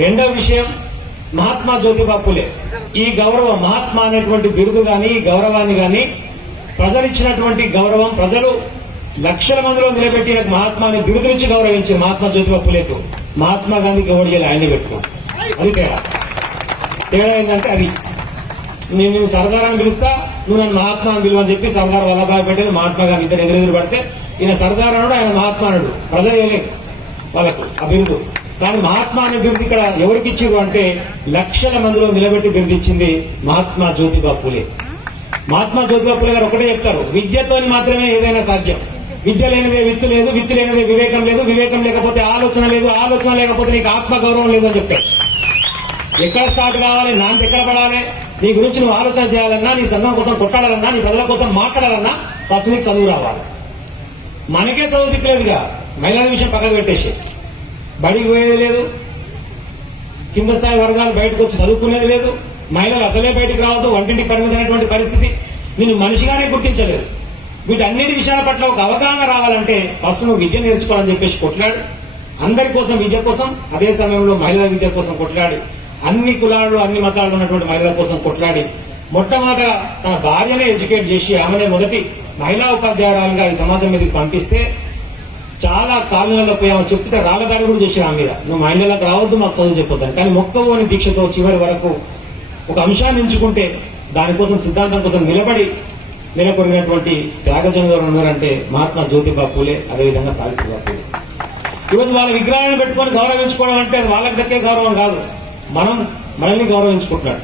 రెండవ విషయం మహాత్మా జ్యోతిబా పూలే. ఈ గౌరవం మహాత్మా అనేటువంటి బిరుదు గాని గౌరవాన్ని గాని ప్రజలు ఇచ్చినటువంటి గౌరవం, ప్రజలు లక్షల మందిలో నిలబెట్టిన మహాత్మాని బిరుదునిచ్చి గౌరవించిన మహాత్మా జ్యోతిబా పూలేకు మహాత్మా గాంధీకి ఎవరు చేయాలి, ఆయనే పెట్టుకోండి. అది తేడా ఏంటంటే అది నేను సర్దార్ అని పిలుస్తా, నువ్వు నన్ను మహాత్మా అని పిలువని చెప్పి సర్దార్ వల్లభాయ్ పటేల్ మహాత్మా గాంధీ ఇద్దరు ఎదురెదురు పడితే ఈయన సర్దార్ అనుడు, ఆయన మహాత్మా అనుడు. ప్రజలు వేయలేదు వాళ్ళకు ఆ బిరుదు. కానీ మహాత్మా అనే బిరుదు ఇక్కడ ఎవరికి ఇచ్చారు అంటే లక్షల మందిలో నిలబెట్టి బిరుదు ఇచ్చింది మహాత్మా జ్యోతిబా పూలే. మహాత్మా జ్యోతిబా పూలే గారు ఒకటే చెప్తారు, విద్యతోని మాత్రమే ఏదైనా సాధ్యం. విద్య లేనిదే విత్తు లేదు, విత్తు లేనిదే వివేకం లేదు, వివేకం లేకపోతే ఆలోచన లేదు, ఆలోచన లేకపోతే నీకు ఆత్మగౌరవం లేదు అని చెప్తారు. ఎక్కడ స్టార్ట్ కావాలి, నాంది ఎక్కడ పడాలి, నీ గురించి నువ్వు ఆలోచన చేయాలన్నా, నీ సంఘం కోసం కొట్టాడాలన్నా, నీ ప్రజల కోసం మాట్లాడాలన్నా ఫస్ట్ నీకు చదువు రావాలి. మనకే చదువు దిక్కులేదుగా, మహిళల విషయం పక్కకు పెట్టేసి బడికి పోయేది లేదు, కింద స్థాయి వర్గాలు బయటకు వచ్చి చదువుకునేది లేదు, మహిళలు అసలే బయటకు రావద్దు, వంటింటికి పరిమితమైనటువంటి పరిస్థితి, నిన్ను మనిషిగానే గుర్తించలేదు. వీటన్నిటి విషయాల పట్ల ఒక అవగాహన రావాలంటే ఫస్ట్ నువ్వు విద్య నేర్చుకోవాలని చెప్పేసి కొట్లాడు. అందరి కోసం విద్య కోసం, అదే సమయంలో మహిళల విద్య కోసం కొట్లాడి, అన్ని కులాలు అన్ని మతాలు ఉన్నటువంటి మహిళల కోసం కొట్లాడి, మొట్టమొదట తన భార్యనే ఎడ్యుకేట్ చేసి ఆమెనే మొదటి మహిళా ఉపాధ్యాయురాలుగా ఈ సమాజం మీదకి పంపిస్తే చాలా కాలనీలలో పోయామని చెప్తే రాళ్ళగాడి కూడా చేసి ఆమె మీద, నువ్వు మహిళలకు రావద్దు, మాకు చదువు చెప్పొద్దని. కానీ మొక్కవోని దీక్షతో చివరి వరకు ఒక అంశాన్ని ఎంచుకుంటే దానికోసం సిద్ధాంతం కోసం నిలబడి నెలకొరిగినటువంటి త్యాగజనులు ఎవరు ఉన్నారంటే మహాత్మా జ్యోతిబా పూలే, అదేవిధంగా సావిత్రిబా పూలే. ఈరోజు వాళ్ళ విగ్రహాలను పెట్టుకొని గౌరవించుకోవడం అంటే అది వాళ్ళకి దక్కే గౌరవం కాదు, మనం మనల్ని గౌరవించుకుంటున్నాడు.